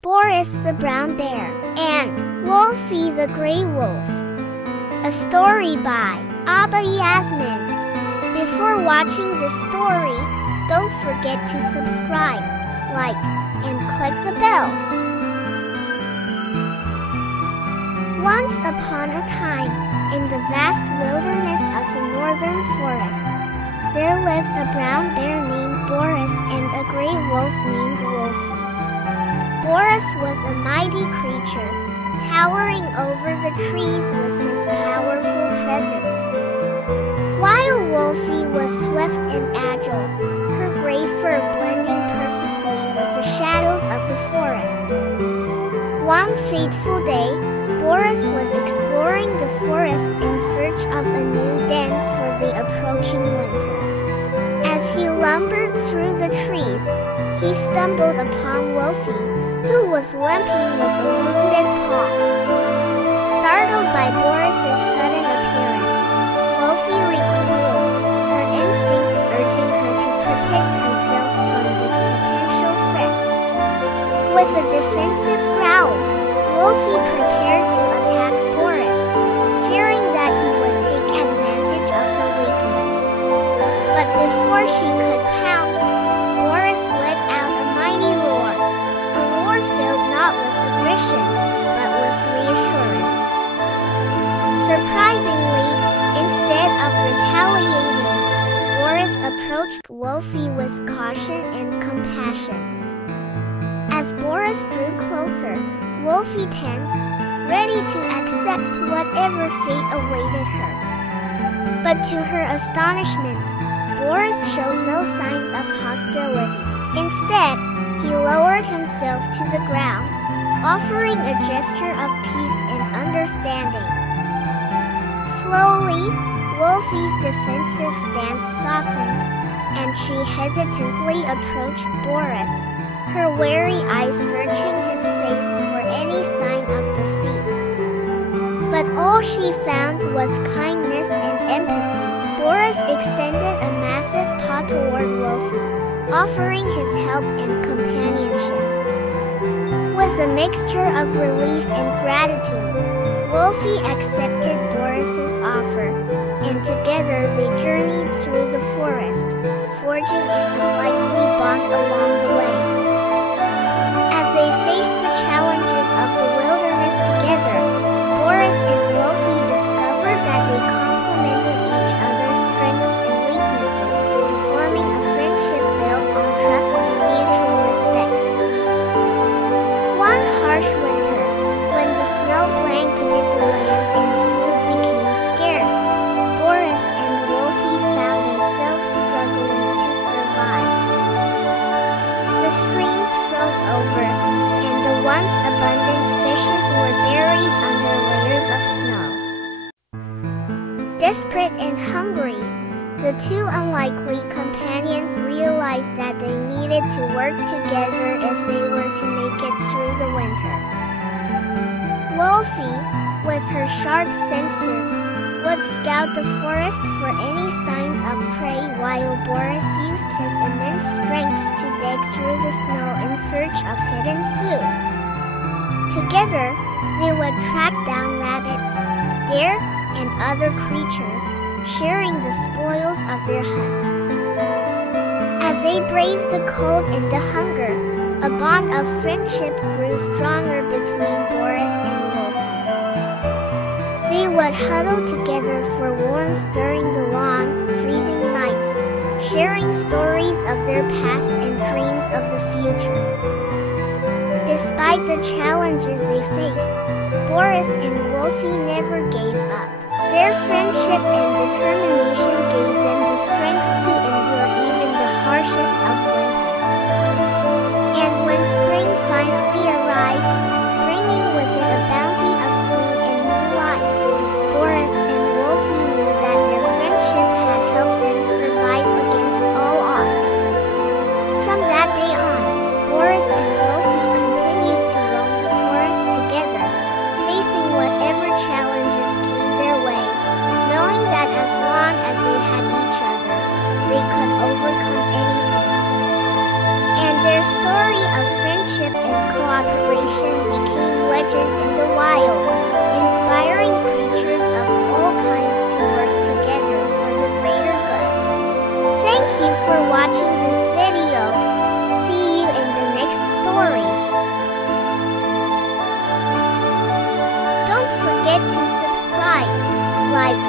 Boris the Brown Bear, and Wolfie the Gray Wolf. A story by Abba Yasmin. Before watching this story, don't forget to subscribe, like, and click the bell. Once upon a time, in the vast wilderness of the northern forest, there lived a brown bear named Boris and a gray wolf named Wolfie. Boris was a mighty creature. Towering over the trees was his powerful presence, while Wolfie was swift and agile, her gray fur blending perfectly with the shadows of the forest. One fateful day, Boris was exploring the forest in search of a new den for the approaching winter. As he lumbered through the trees, he stumbled upon Wolfie, who was limping with a wounded paw. Startled by Boris's sudden appearance, Wolfie recoiled, her instincts urging her to protect herself from this potential threat. With a defensive growl, Wolfie prepared to attack Boris, fearing that he would take advantage of her weakness. But before she could pounce, Boris let out a mighty roar. Filled not with aggression, but with reassurance. Surprisingly, instead of retaliating, Boris approached Wolfie with caution and compassion. As Boris drew closer, Wolfie tensed, ready to accept whatever fate awaited her. But to her astonishment, Boris showed no signs of hostility. Instead, he lowered himself to the ground, offering a gesture of peace and understanding. Slowly, Wolfie's defensive stance softened, and she hesitantly approached Boris, her wary eyes searching his face for any sign of deceit. But all she found was kindness and empathy. Boris extended a massive paw toward Wolfie, offering his help and companionship. With a mixture of relief and gratitude, Wolfie accepted Boris's offer, and together they journeyed through the forest, forging an unlikely bond along the way. As they faced the challenges of the wilderness together, Boris and Wolfie discovered that they complemented each other's strengths and weaknesses, forming a friendship built on trust and mutual respect. One harsh winter, when the snow blanketed the land and food became scarce, Boris and Wolfie found themselves struggling to survive. The streams froze over, and the once abundant fishes were buried under layers of snow. Desperate and hungry, the two unlikely companions realized that they needed to work together if they were to make it through the winter. Wolfie, with her sharp senses, would scout the forest for any signs of prey, while Boris used his immense strength to dig through the snow in search of hidden food. Together, they would track down rabbits, deer, and other creatures, sharing the spoils of their hunt. As they braved the cold and the hunger, a bond of friendship grew stronger between Boris and Wolfie. They would huddle together for warmth during the long, freezing nights, sharing stories of their past and dreams of the future. Despite the challenges they faced, Boris and Wolfie never gave up. Their friendship and determination gave them the strength to endure even the harshest of winters. And when spring finally arrived, bringing with it a bounty of food and new life, Boris and Wolfie knew that their friendship had helped them survive against all odds. From that day on, Boris and Wolfie continued to roam the forest together, facing whatever challenges came their way, knowing that as long as they had each other, they could overcome anything. And their story of friendship and cooperation my